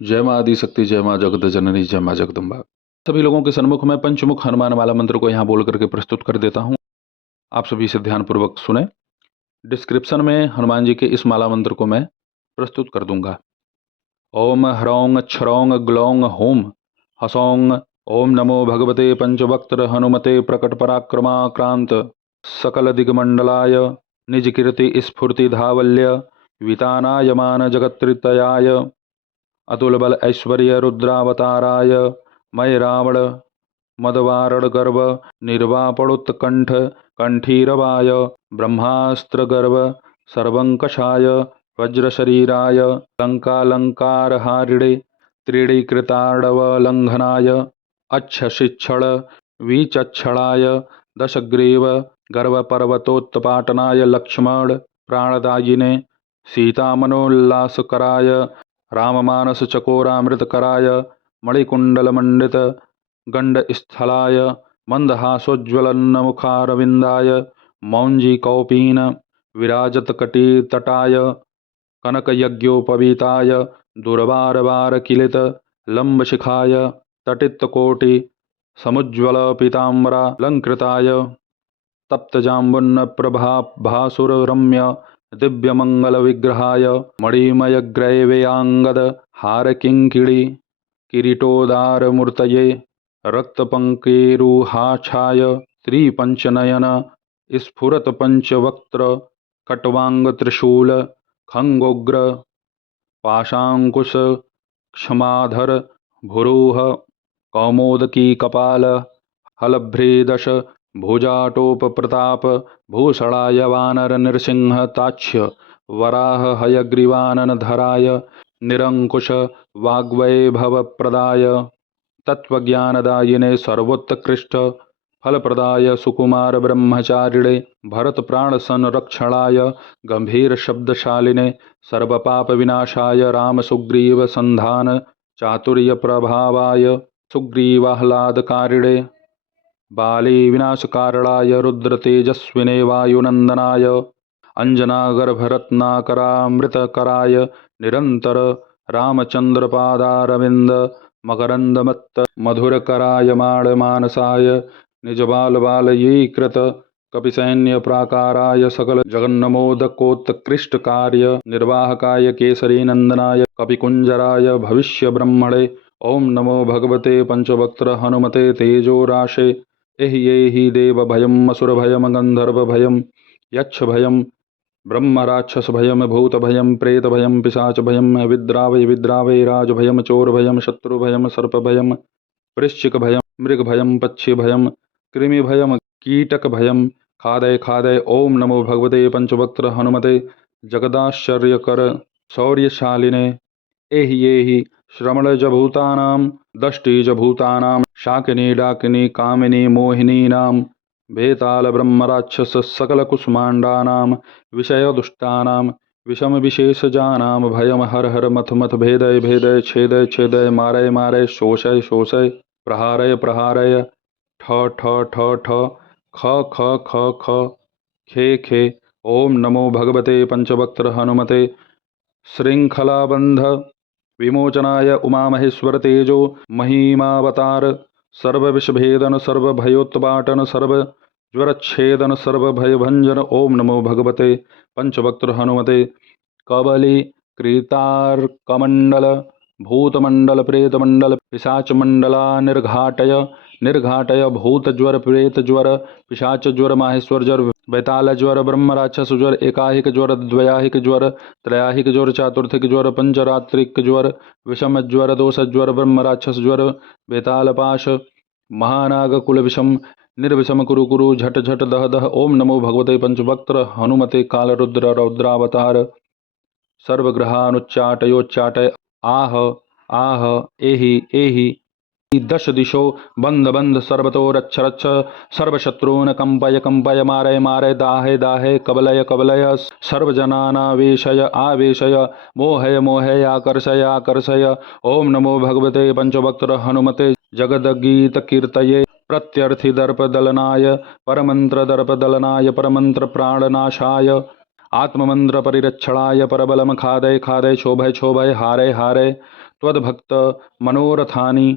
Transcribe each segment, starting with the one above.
जय माँ आदि शक्ति, जय माँ जगत जननी, जय माँ जगदम्बा। सभी लोगों के सन्मुख में पंचमुख हनुमान माला मंत्र को यहाँ बोल करके प्रस्तुत कर देता हूँ। आप सभी से ध्यानपूर्वक सुने। डिस्क्रिप्शन में हनुमान जी के इस माला मंत्र को मैं प्रस्तुत कर दूंगा। ओम ह्रौं क्षरौं ग्लौं होम हसौं। ओम नमो भगवते पंचवक्त्र हनुमते प्रकट पराक्रमाक्रांत सकल दिग्मंडलाय निज कीर्ति स्फूर्ति धावल्य वितानायमान जगत्रितयाय अतुल बल ऐश्वर्य रुद्रावताराय मय रावण मदवारण गर्भ निर्वापणोत्कंठ कंठीरवाय ब्रह्मास्त्र गर्भ सर्वंकषाय वज्रशरीराय लंकालंकारहारिणे त्रीणीकृताडवलंघनाय अच्छशिक्षण विचक्षणाय दशग्रीव गर्भपर्वतोत्पाटनाय लक्ष्मण प्राणदायिने सीतामनोल्लासकराय राममानस चकोरामृतकराय मणिकुंडलमंडित गंडस्थलाय मंदहासोज्ज्वलन्नमुखारविंदाय मौञ्जीकौपीन विराजतकटितटाय कनकयज्ञोपवीताय दुर्वारवारकिलित लम्बशिखाय तटितकोटि समुज्ज्वल पीताम्बरालंकृताय तप्तजाम्बुन्नप्रभाभासुररम्य दिव्यमंगलविग्रहाय मणिमयग्रैवेयाङ्गद हारकिङ्किणी किरीटोदारमूर्तये रक्तपङ्केरुहाक्षाय त्रिपञ्चनयन स्फुरत्पञ्चवक्त्र खट्वाङ्गत्रिशूल खङ्गोग्र पाशाङ्कुश क्षमाधर भुरूह कौमोदकी कपाल हलभ्रेदश भुजाटोपप्रताप भूषणाय वानर नृसिंह ताक्ष्य वराह हयग्रीवाननधराय निरंकुश वाग्वैभवप्रदाय तत्त्वज्ञानदायिने सर्वोत्कृष्ट फलप्रदाय सुकुमार ब्रह्मचारिणे भरत प्राण संरक्षणाय गंभीर शब्दशालिने सर्वपाप विनाशाय राम सुग्रीव संधान चातुर्य प्रभावाय सुग्रीवाह्लादकारिणे बाली विनाशकारणाय रुद्र तेजस्विने वायुनंदनाय अंजनागर्भरत्नाकरामृतकराय निरंतर रामचंद्रपादारविंद मकरंदमत्त मधुरकराय माणमानसाय निजबालबालयीकृत कपिसैन्य प्राकाराय सकल जगन्नमोदकोत्कृष्टकार्य निर्वाहकाय केसरी नंदनाय कपिकुंजराय भविष्य ब्रह्मणे ओम नमो भगवते पंचवक्त्र हनुमते तेजोराशे एहि देव भयम असुर भयम गंधर्व भयम यक्ष भयम ब्रह्म राक्षस भयम भूत भयम प्रेत भयम पिशाच भयम विद्रावय विद्रावय राज भयम चोर भयम शत्रु भयम सर्प भयम वृश्चिक भयम मृग भयम पक्षी भयम कृमि भयम कीटक भयम खादय खादय। ओम नमो भगवते पंचवक्त्र हनुमते जगदाश्चर्यकर शौर्यशालिने एहि श्रमणजभूतानां दष्टिजभूतानां शाकिनी डाकिनी कामिनी मोहिनीनां भेताल ब्रह्मराक्षस सकलकुष्माण्डानां विषयदुष्टानां विषमविशेषजानां भयम हर हर मथ मथ भेदय भेदय छेदय छेदय मारय मारय शोषय शोषय प्रहारय प्रहारय ठ ठ ठ ठ ख ख ख ख खे खे। ओम नमो भगवते पंचवक्त्र हनुमते श्रृंखलाबंध विमोचनाय उमामहेश्वर तेजो महिमावतार सर्वविषभेदन सर्वभयोत्पाटन सर्वज्वरच्छेदन सर्वभयभंजन। ओम नमो भगवते पंचवक्त्र हनुमते कबली कृतार्कमंडल भूतमंडल प्रेतमंडल पिशाचमंडला निर्घाटय निर्घाटय भूतज्वर प्रेतज्वर पिशाचज्वर माहेश्वर ज्वर बैताल ज्वर ब्रह्म राक्षस ज्वर एकाहिक ज्वर द्वयाहिक ज्वर त्रयाहिक ज्वर चातुर्थिक ज्वर पंचरात्रिक ज्वर विषम ज्वर दोष ज्वर ब्रह्म राक्षस ज्वर बेतालपाश महानाग कुल विषम निर्विषम कुरु कुरु झट झट दह दह। ओम नमो भगवते पंचवक्त्र हनुमते कालरुद्र रौद्रावतार सर्वग्रहानुच्चाटयोच्चाटय आह आह एहि एहि दश दिशो बंध बंध सर्वतो रक्ष रक्ष सर्वशत्रून् कंपय कंपय मारय मारय दाहय दाहय कबलय कबलय सर्वजनानावेशय आवेशय मोहय मोहय आकर्षय आकर्षय। ओम नमो भगवते पंचवक्त्र हनुमते जगदगीत कीर्तये प्रत्यर्थि दर्पदलनाय परमंत्र दर्पदलनाय परमंत्र प्राणनाशाय आत्ममंत्र परिरक्षणाय परबलम खादय खादय क्षोभय क्षोभय हारय हारय त्वद्भक्त मनोरथानि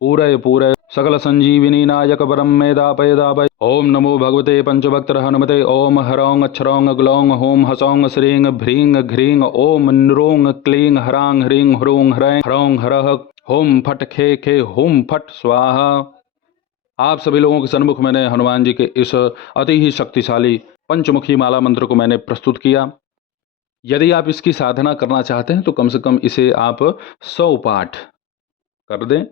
पूरय पूरय सकल संजीविनी नायक परम मे दापय दापय। ओम नमो भगवते पंचभक्त हनुमते। ओम हरौं अक्षरौं ग्लौं होम हसौं श्रीं भ्रीं घ्रीं। ओम नृं क्लीं हरां ह्रीं ह्रूं ह्रैं ह्रौं हरः। होम फट खे खे होम फट स्वाहा। आप सभी लोगों के सन्मुख मैंने हनुमान जी के इस अति ही शक्तिशाली पंचमुखी माला मंत्र को मैंने प्रस्तुत किया। यदि आप इसकी साधना करना चाहते हैं तो कम से कम इसे आप 100 पाठ कर दें।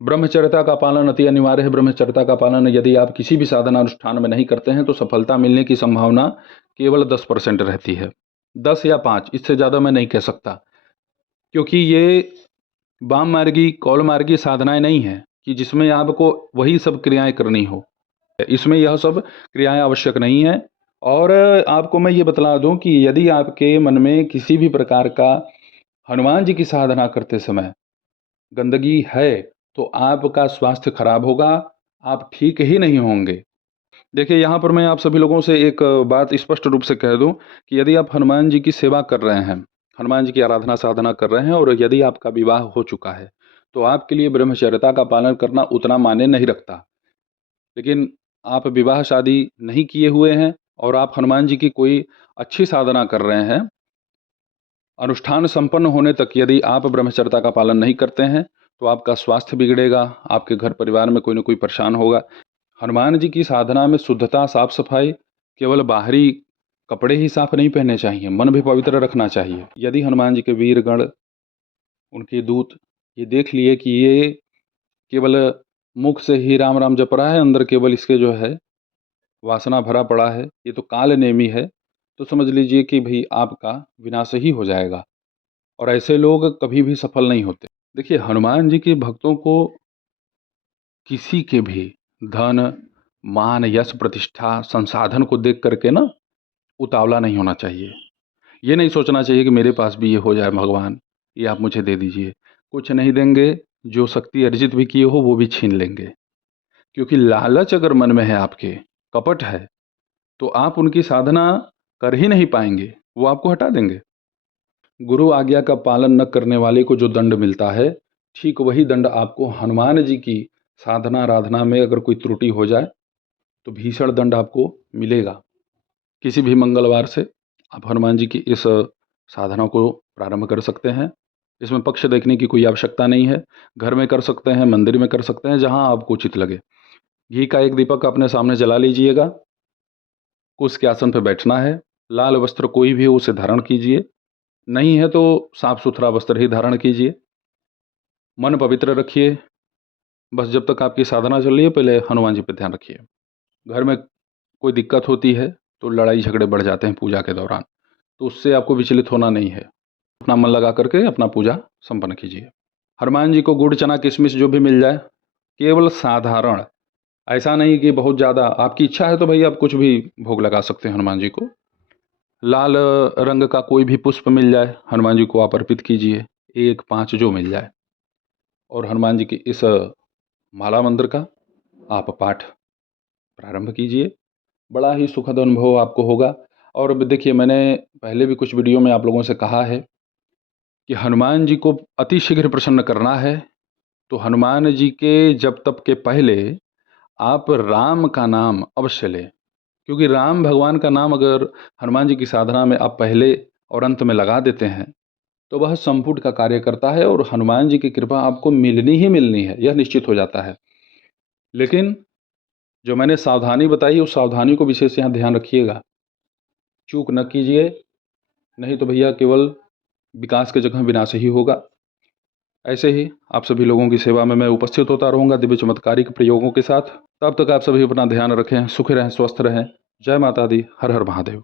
ब्रह्मचर्या का पालन अति अनिवार्य है। ब्रह्मचर्या का पालन यदि आप किसी भी साधना अनुष्ठान में नहीं करते हैं तो सफलता मिलने की संभावना केवल 10% रहती है। 10 या 5, इससे ज़्यादा मैं नहीं कह सकता, क्योंकि ये वाम मार्गी कौल मार्गी साधनाएं नहीं हैं कि जिसमें आपको वही सब क्रियाएं करनी हो। इसमें यह सब क्रियाएं आवश्यक नहीं है। और आपको मैं ये बतला दूं कि यदि आपके मन में किसी भी प्रकार का हनुमान जी की साधना करते समय गंदगी है तो आपका स्वास्थ्य खराब होगा, आप ठीक ही नहीं होंगे। देखिए, यहाँ पर मैं आप सभी लोगों से एक बात स्पष्ट रूप से कह दूं कि यदि आप हनुमान जी की सेवा कर रहे हैं, हनुमान जी की आराधना साधना कर रहे हैं और यदि आपका विवाह हो चुका है तो आपके लिए ब्रह्मचर्या का पालन करना उतना मायने नहीं रखता। लेकिन आप विवाह शादी नहीं किए हुए हैं और आप हनुमान जी की कोई अच्छी साधना कर रहे हैं, अनुष्ठान संपन्न होने तक यदि आप ब्रह्मचर्या का पालन नहीं करते हैं तो आपका स्वास्थ्य बिगड़ेगा, आपके घर परिवार में कोई ना कोई परेशान होगा। हनुमान जी की साधना में शुद्धता, साफ सफाई, केवल बाहरी कपड़े ही साफ नहीं पहनने चाहिए, मन भी पवित्र रखना चाहिए। यदि हनुमान जी के वीर गण, उनके दूत ये देख लिए कि ये केवल मुख से ही राम राम जप रहा है, अंदर केवल इसके जो है वासना भरा पड़ा है, ये तो काल नेमी है, तो समझ लीजिए कि भाई आपका विनाश ही हो जाएगा। और ऐसे लोग कभी भी सफल नहीं होते। देखिए, हनुमान जी के भक्तों को किसी के भी धन, मान, यश, प्रतिष्ठा, संसाधन को देख करके ना उतावला नहीं होना चाहिए। ये नहीं सोचना चाहिए कि मेरे पास भी ये हो जाए भगवान, ये आप मुझे दे दीजिए। कुछ नहीं देंगे, जो शक्ति अर्जित भी किए हो वो भी छीन लेंगे। क्योंकि लालच अगर मन में है आपके, कपट है, तो आप उनकी साधना कर ही नहीं पाएंगे, वो आपको हटा देंगे। गुरु आज्ञा का पालन न करने वाले को जो दंड मिलता है, ठीक वही दंड आपको हनुमान जी की साधना आराधना में अगर कोई त्रुटि हो जाए तो भीषण दंड आपको मिलेगा। किसी भी मंगलवार से आप हनुमान जी की इस साधना को प्रारंभ कर सकते हैं। इसमें पक्ष देखने की कोई आवश्यकता नहीं है। घर में कर सकते हैं, मंदिर में कर सकते हैं, जहां आपको उचित लगे। घी का एक दीपक अपने सामने जला लीजिएगा। कुश के आसन पर बैठना है। लाल वस्त्र कोई भी हो उसे धारण कीजिए, नहीं है तो साफ सुथरा वस्त्र ही धारण कीजिए। मन पवित्र रखिए। बस जब तक आपकी साधना चल रही है पहले हनुमान जी पर ध्यान रखिए। घर में कोई दिक्कत होती है तो लड़ाई झगड़े बढ़ जाते हैं पूजा के दौरान, तो उससे आपको विचलित होना नहीं है। अपना मन लगा करके अपना पूजा संपन्न कीजिए। हनुमान जी को गुड़ चना किशमिश जो भी मिल जाए, केवल साधारण, ऐसा नहीं कि बहुत ज़्यादा। आपकी इच्छा है तो भाई आप कुछ भी भोग लगा सकते हैं हनुमान जी को। लाल रंग का कोई भी पुष्प मिल जाए, हनुमान जी को आप अर्पित कीजिए, 1, 5 जो मिल जाए। और हनुमान जी की इस माला मंत्र का आप पाठ प्रारंभ कीजिए। बड़ा ही सुखद अनुभव आपको होगा। और अब देखिए, मैंने पहले भी कुछ वीडियो में आप लोगों से कहा है कि हनुमान जी को अति शीघ्र प्रसन्न करना है तो हनुमान जी के जप तप के पहले आप राम का नाम अवश्य लें। क्योंकि राम भगवान का नाम अगर हनुमान जी की साधना में आप पहले और अंत में लगा देते हैं तो वह संपुट का कार्य करता है और हनुमान जी की कृपा आपको मिलनी ही मिलनी है, यह निश्चित हो जाता है। लेकिन जो मैंने सावधानी बताई उस सावधानी को विशेष यहाँ ध्यान रखिएगा, चूक न कीजिए, नहीं तो भैया केवल विकास की जगह विनाश ही होगा। ऐसे ही आप सभी लोगों की सेवा में मैं उपस्थित होता रहूँगा दिव्य चमत्कारिक प्रयोगों के साथ। तब तक आप सभी अपना ध्यान रखें, सुखी रहें, स्वस्थ रहें। जय माता दी, हर हर महादेव।